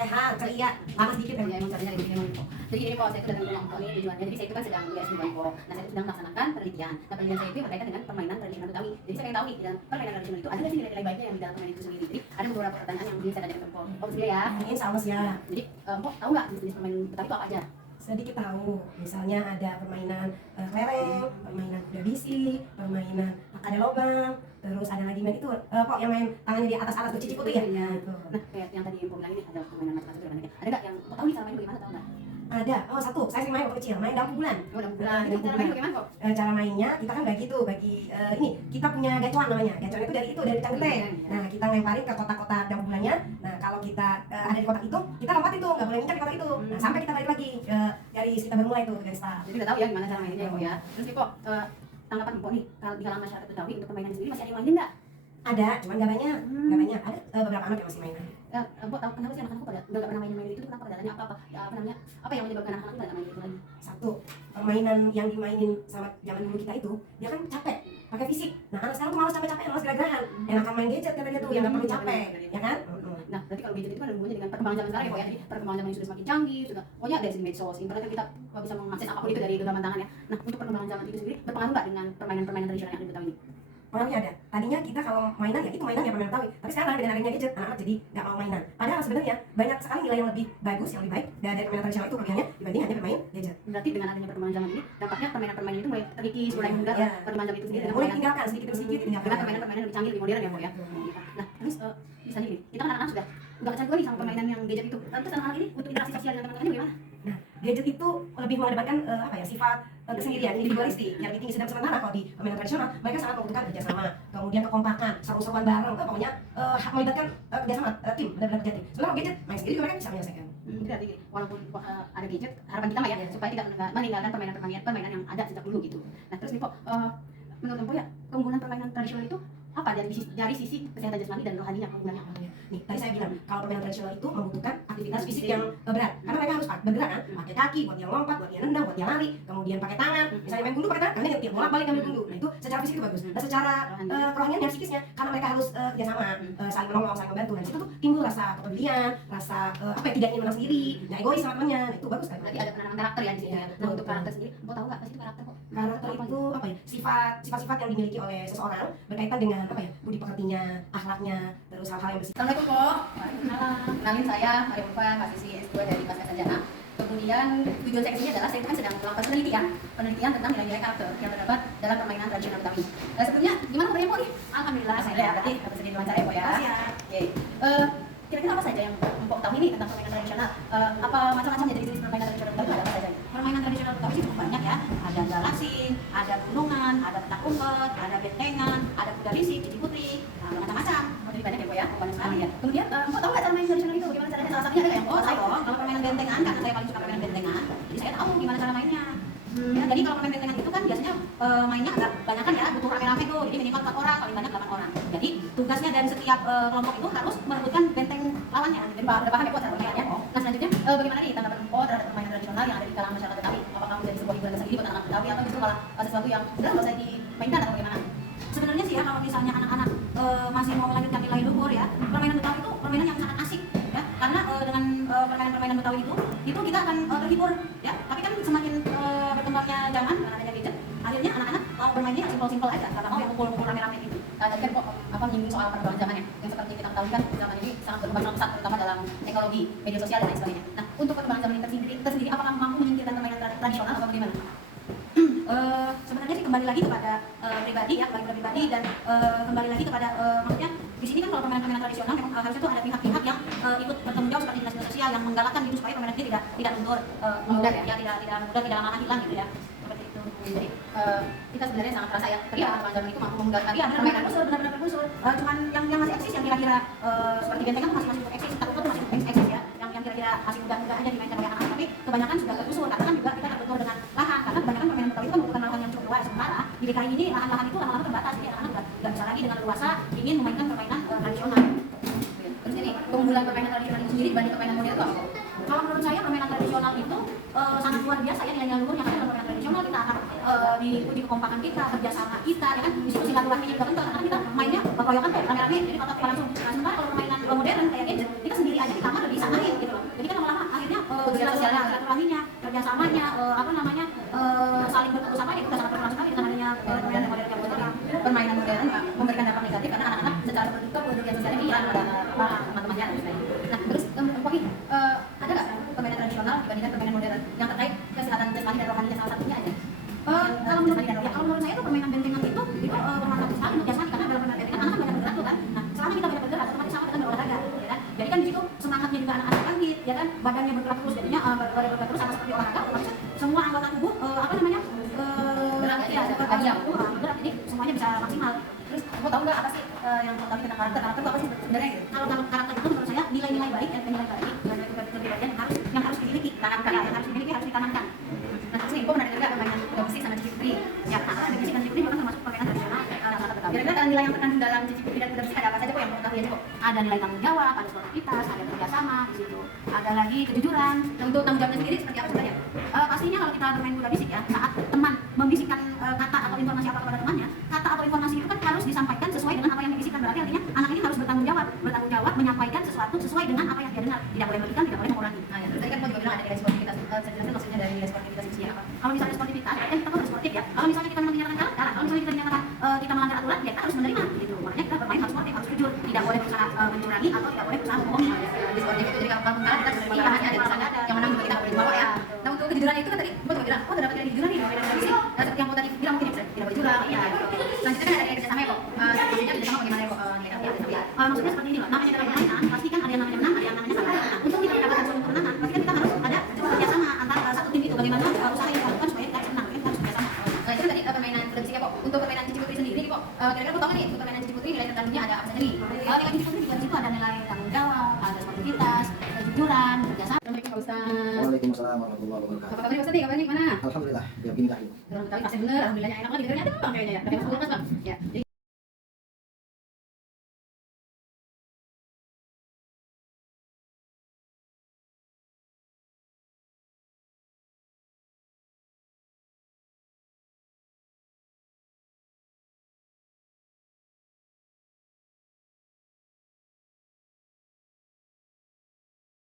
sehat, ceria, panas dikit kan. Ya emang caranya kayak gini kok. Jadi gini kok, saya itu datang ke rumah Mpok ini tujuannya. Jadi saya itu kan sedang di S2 nih kok. Nah saya itu sedang melaksanakan penelitian. Nah penelitian saya itu berkaitan dengan permainan tradisional Betawi. Jadi saya pengen tahu nih di dalam permainan tradisional itu ada nggak sih nilai-nilai baiknya yang di dalam permainan itu sendiri. Jadi ada beberapa pertanyaan yang ingin saya tanyakan ke Mpok. Mpok bersedia ya? Insya Allah siap. Jadi Mpok tahu nggak jenis permainan Betawi itu apa aja? Sedikit tahu, misalnya ada permainan kelereng, permainan kuda bisi, permainan ada lobang, terus ada lagi main itu kok yang main tangannya di atas tuh cicip itu ya. Iya. Gitu. Nah kayak yang tadi Mpok bilang ini ada permainan macam-macam itu banyak. Ada nggak yang Mpok tahu nih cara main bagaimana, tahu nggak? Ada, oh satu, saya sering main waktu kecil, main daun bulan. Oh dalam bulan. Itu cara main bagaimana kok? Cara mainnya kita kan bagi ini kita punya gacuan namanya. Gacuan itu dari cangketeng. Nah kita lemparin ke kotak-kotak daun bulannya. Nah kalau kita ada di kotak itu kita lompat itu, nggak boleh nginjak di kotak itu. Nah sampai kita balik lagi ke garis kita bermula itu, garis start. Jadi udah tahu ya gimana cara mainnya ya kok ya. Terus nih kok tanggapan Mpok nih kalau di kalangan masyarakat Betawi untuk permainan sendiri masih ada yang mainin nggak? Ada, cuman nggak banyak. Nggak banyak. Ada beberapa anak yang masih main. Mpok tahu kenapa sih anak-anak pada nggak pernah main itu? Kenapa katanya apa namanya? Apa yang menyebabkan anak-anak nggak main itu lagi? Satu, permainan yang dimainin sama zaman dulu kita itu dia kan capek pakai fisik. Nah anak sekarang tuh malas capek-capek, malas gerak-gerakan, enakan main gadget katanya tuh yang nggak perlu capek, ya kan? Nah berarti kalau gadget itu kan ada hubungannya dengan perkembangan zaman sekarang ya kok ya. Jadi perkembangan zaman ini sudah semakin canggih, sudah pokoknya dari medsos, internet kan kita bisa mengakses apapun itu dari genggaman tangan ya. Nah untuk perkembangan zaman itu sendiri berpengaruh nggak dengan permainan-permainan tradisional yang ada di Betawi ini? Orangnya ada. Tadinya kita kalau mainan ya itu mainan ya permainan Betawi. Tapi sekarang dengan adanya gadget, anak-anak jadi nggak mau mainan. Padahal sebenarnya banyak sekali nilai yang lebih bagus, yang lebih baik dari permainan tradisional itu kelebihannya dibanding hanya bermain gadget. Berarti dengan adanya perkembangan zaman ini, dampaknya permainan-permainan itu mulai terkikis, mulai meninggal Ya. perkembangan zaman itu sendiri dengan Boleh permainan tinggalkan sedikit demi sedikit dengan tinggalkan. permainan-permainan lebih canggih, lebih modern ya kok ya. Nah terus misalnya gini, kita kan anak-anak sudah nggak kecanduan nih sama permainan yang gadget itu. Terus anak-anak ini untuk interaksi sosial dengan teman-temannya gimana? Nah, gadget itu lebih mengedepankan sifat kesendirian, individualistik yang lebih tinggi. Sementara kalau di permainan tradisional mereka sangat membutuhkan kerjasama, kemudian kekompakan, seru-seruan bareng, pokoknya melibatkan kerjasama tim, benar-benar kerja tim. Sementara kalau gadget main sendiri juga mereka bisa menyelesaikan. Jadi walaupun ada gadget, harapan kita mah ya supaya tidak meninggalkan permainan yang ada sejak dulu gitu. Nah terus nih kok menurut Mpok ya keunggulan permainan tradisional itu apa dari sisi kesehatan jasmani dan rohaninya keunggulannya? Nih, tadi saya bilang kalau permainan tradisional itu membutuhkan aktivitas fisik yang berat, karena mereka harus bergerak kan, pakai kaki buat dia lompat, buat dia nendang, buat dia lari, kemudian pakai tangan. Misalnya main gundu pakai tangan, karena dia bolak-balik ngambil gundu. Nah itu secara fisik itu bagus. Nah secara kerohanian dan psikisnya, karena mereka harus kerjasama, saling menolong, saling membantu. Dan situ tuh timbul rasa kepedulian, rasa tidak ingin menang sendiri, nggak egois sama temannya. Nah, itu bagus kan? Berarti ada penanaman karakter ya di situ. Nah untuk karakter sendiri, Mpok tahu nggak apa sih itu karakter kok? Karakter itu apa ya? Sifat-sifat yang dimiliki oleh seseorang berkaitan dengan apa ya? Budi pekertinya, akhlaknya, terus hal-hal yang bersifat. Assalamualaikum kok. Waalaikumsalam. Kenalin saya Maria Ulfa, mahasiswi S2 dari Pasca Sarjana. Kemudian tujuan saya kesini adalah saya kan sedang melakukan penelitian tentang nilai-nilai karakter yang terdapat dalam permainan tradisional Betawi. Sebelumnya gimana kabarnya Kok nih? Alhamdulillah, ya. Berarti bersedia diwawancara ya Kok ya. Oke. Kira-kira apa saja yang Mpok tahu ini tentang permainan tradisional? Apa macam-macamnya jenis permainan tradisional Betawi ada apa saja? Permainan tradisional Betawi sih cukup banyak ya. Ada galasing, ada gunungan, ada petak umpet, ada bentengan, ada kuda bisi, cici putri, macam-macam. Jadi banyak ya Kok ya, banyak sekali ya. Kemudian Mpok tahu nggak cara main tradisional itu? Bagaimana caranya? Salah satunya ada yang Mpok tahu. Kalau permainan bentengan, karena saya paling suka permainan bentengan, jadi saya tahu gimana cara mainnya. Ya, jadi kalau permainan bentengan itu kan biasanya mainnya agak banyakan ya, butuh rame-rame tuh, jadi minimal 4 orang, paling banyak 8 orang. Jadi tugasnya dari setiap kelompok itu harus merebutkan benteng lawannya. Jadi udah paham ya Kok cara mainnya? Nah selanjutnya bagaimana nih tanggapan Mpok terhadap permainan tradisional yang ada di kalangan masyarakat Betawi? Apakah menjadi sebuah hiburan tersendiri buat anak-anak Betawi atau justru malah sesuatu yang udah nggak usah dimainkan atau bagaimana? Sebenarnya sih ya kalau misalnya anak-anak masih mau melanjutkan nilai luhur ya, permainan Betawi itu permainan yang sangat asik ya, karena dengan permainan-permainan Betawi itu kita akan terhibur ya. Tapi kan semakin berkembangnya zaman dengan adanya gadget, akhirnya anak-anak mau bermainnya simpel-simpel aja, karena mau yang kumpul-kumpul rame-rame gitu. Tadi kan Kok menyinggung soal perkembangan zaman ya, yang seperti kita ketahui kan zaman ini sangat berkembang pesat terutama dalam teknologi, media sosial dan lain sebagainya. Nah untuk perkembangan zaman ini tersendiri apakah mampu menyingkirkan permainan tradisional atau bagaimana? Sebenarnya sih kembali lagi kepada pribadi ya, kembali kepada pribadi dan kembali lagi kepada maksudnya di sini kan kalau permainan tradisional memang harusnya tuh ada pihak-pihak yang ikut bertanggung jawab seperti dinas sosial yang menggalakkan gitu supaya permainan ini tidak mundur, Mundur ya? tidak mundur, tidak lama hilang gitu ya, seperti itu. Jadi kita sebenarnya sangat terasa ya, terlihat teman zaman itu mampu menggalakkan Iya, permainan benar-benar bergusur. Cuman yang masih eksis yang kira-kira seperti bentengan tuh masih cukup eksis, takut tuh masih eksis ya, yang kira-kira masih mudah-mudah aja dimainkan oleh anak-anak. Tapi kebanyakan sudah bergusur karena kan juga kita terbentur dengan lahan, karena kebanyakan permainan Betawi itu kan membutuhkan lahan yang cukup luas. Sementara di DKI ini lahan-lahan itu lama-lama terbatas, jadi anak-anak nggak bisa lagi dengan leluasa ingin memainkan permainan tradisional. Terus ini keunggulan permainan tradisional itu sendiri dibanding permainan modern itu apa? Kalau menurut saya permainan tradisional itu sangat luar biasa ya, nilai luhur yang ada dalam permainan tradisional. Kita akan diuji kekompakan kita, kerjasama kita, ya kan, di situ silaturahminya juga kental karena kita mainnya berkoyokan tuh rame-rame, jadi otot kita langsung. Nah sementara kalau permainan modern kayak gadget, kita sendiri aja di kamar lebih bisa main gitu loh. kerjasamanya, saling bertemu sama itu sangat berperan sekali dengan adanya permainan modern yang modern. Permainan modern memberikan dampak negatif karena anak-anak secara terbuka kemudian sosialnya pikiran pada teman-temannya. Nah, terus Poki, ada nggak permainan tradisional dibandingkan permainan modern yang terkait kesehatan jasmani dan rohaninya salah satunya aja? Kalau menurut saya itu permainan bentengan itu bermanfaat sekali untuk jasmani karena dalam permainan bentengan anak banyak bergerak tuh kan. Nah, selama kita banyak bergerak otomatis sama kita berolahraga, ya kan? Jadi kan di situ semangatnya juga anak-anak bangkit, ya kan? Badannya bergerak terus jadinya bergerak terus sama seperti olahraga otomatis semua anggota tubuh bergerak jadi semuanya bisa maksimal. Terus kamu tahu nggak apa sih yang kamu tahu tentang karakter itu apa sih sebenarnya gitu? Kalau karakter itu menurut saya nilai-nilai baik kepribadian yang harus dimiliki, harus ditanamkan. Nah, terus nih, gue pernah dengar permainan besi sama Cici Putri. Ya, karena besi dan Putri memang termasuk permainan tradisional. Kira-kira nilai yang terkandung dalam Cici Putri dan Kuda Besi ada apa saja kok yang menurut kalian kok? Ada nilai tanggung jawab, ada sportivitas, ada kerjasama di situ. Ada lagi kejujuran. Nah, untuk tanggung jawabnya sendiri seperti apa sebenarnya? Pastinya kalau kita bermain kuda bisik ya, saat teman membisikkan kata atau informasi apa kepada temannya, kata atau informasi itu kan harus disampaikan sesuai dengan apa yang dibisikkan. Berarti artinya anak ini harus bertanggung jawab menyampaikan sesuatu sesuai dengan apa yang dia dengar. Tidak boleh merugikan, tidak boleh mengurangi. Nah, ya, terus tadi kan kau juga bilang ada nilai sportivitas. Saya jelaskan maksudnya dari nilai sportivitas itu apa? Kalau misalnya sportivitas, ya kita harus sportif ya. Kalau misalnya kita menyatakan karakter, kalau misalnya kita menyatakan kita melanggar aturan, ya kita harus menerima gitu. Makanya kita bermain harus sportif, harus jujur, tidak boleh berusaha mencurangi atau tidak boleh berusaha membohongi. Di sportif itu jadi kalau kalah kita menerima kalahnya ada di sana, yang menang juga kita boleh bawa ya. Nah, untuk kejujuran itu kan tadi gue juga bilang, terdapat nilai kejujuran nih permainan Kuda Besi. Nah, seperti yang kau tadi bilang mungkin ya, tidak boleh curang, ya. Selanjutnya kan ada nilai kerjasama ya kok. Maksudnya kerjasama bagaimana ya kok? Maksudnya seperti ini loh, namanya dalam permainan pasti kan ada yang namanya menang, ada yang namanya kalah. Nah, untuk kita mendapatkan suatu kemenangan, pasti kan kita harus ada kerjasama antara satu tim itu. Bagaimana usaha yang dilakukan supaya kita bisa menang, kita harus kerjasama. Nah, itu kan tadi permainan Kuda Besi ya kok. Untuk permainan Cici Putri sendiri kok, kira-kira kau tahu nggak nih untuk permainan Cici Putri nilai terkandungnya ada apa saja nih? Nilai Cici Putri juga di situ ada nilai tanggung jawab, ada sportivitas, kejujuran, kerjasama. Assalamualaikum Pak Ustaz. Waalaikumsalam warahmatullahi wabarakatuh. Apa kabarnya Pak Ustaz nih? Kabarnya gimana? Alhamdulillah, ya beginilah ini. Orang Betawi pasti bener, alhamdulillahnya enak lagi dengarnya tuh bang kayaknya ya. Tapi masuk Bang. Ya. Jadi